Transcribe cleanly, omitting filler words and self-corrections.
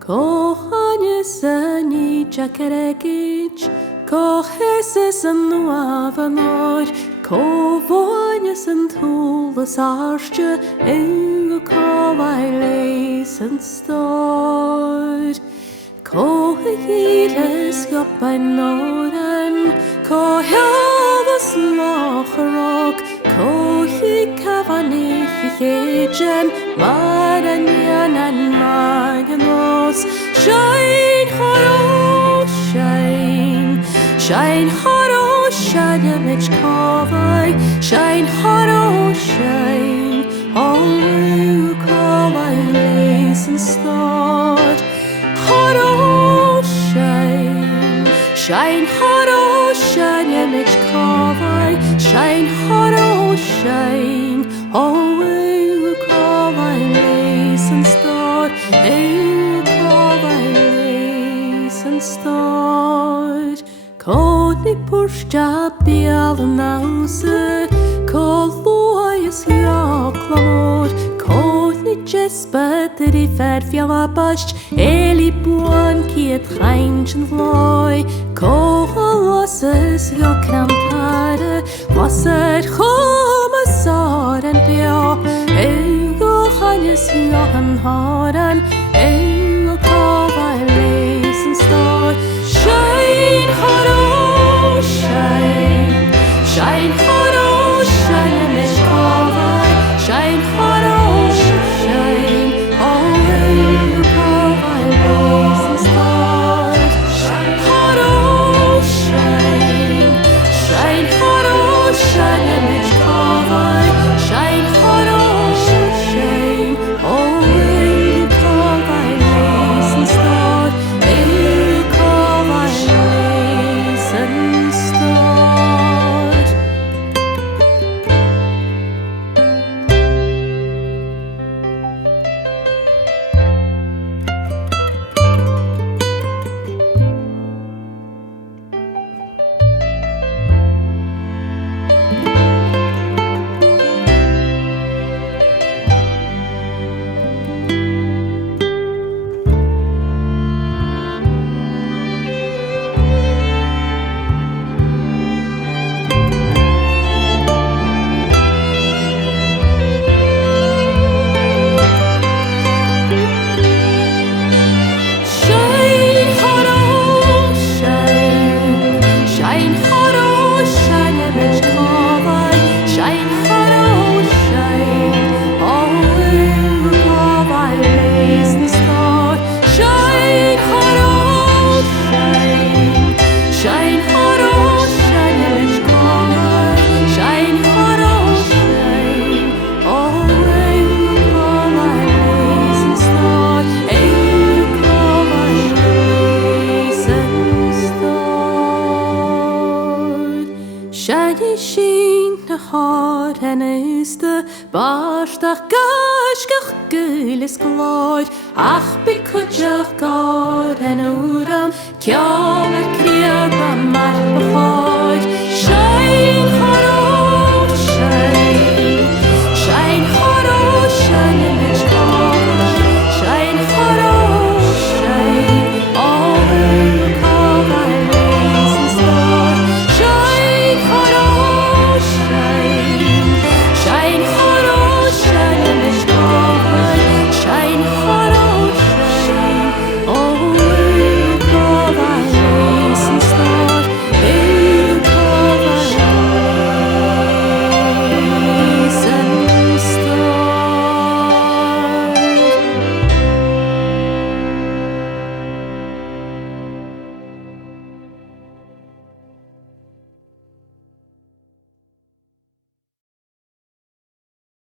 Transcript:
Kochanes ni jakerekic, koheses an nuavanor, kovoines an tulas arstje, en kovailes an stor. Kohegires gop by noren, kohelvas locharok, kohi kavanich ejem, maranian and maganos. Shine haro, shine, shine haro, shine mich kovai, shine haro, shine, oh kovai lace and start. Haro, shine, shine haro, shine mich kovai, shine haro, shine, oh kovai lace and start, start. Cody pushed up the nose, cold boys yaklamod, Cody just but the fed fjalla bust, Eli buon kiet reinchen vloy, Koholosses jokramtare, Wasser kommissar en pio, Ego hannes johan haran, Ego kovai lace and start. Shine haro, shine, shine haro, shine mich kovai, shine haro, shine, oh kovai lace and start. Shine haro, shine, shine haro, shine mich kovai, shine haro, shine, oh kovai lace and start. Shadi shin na hart en is de barstach gashgach gulis glóid ach bi kujach god en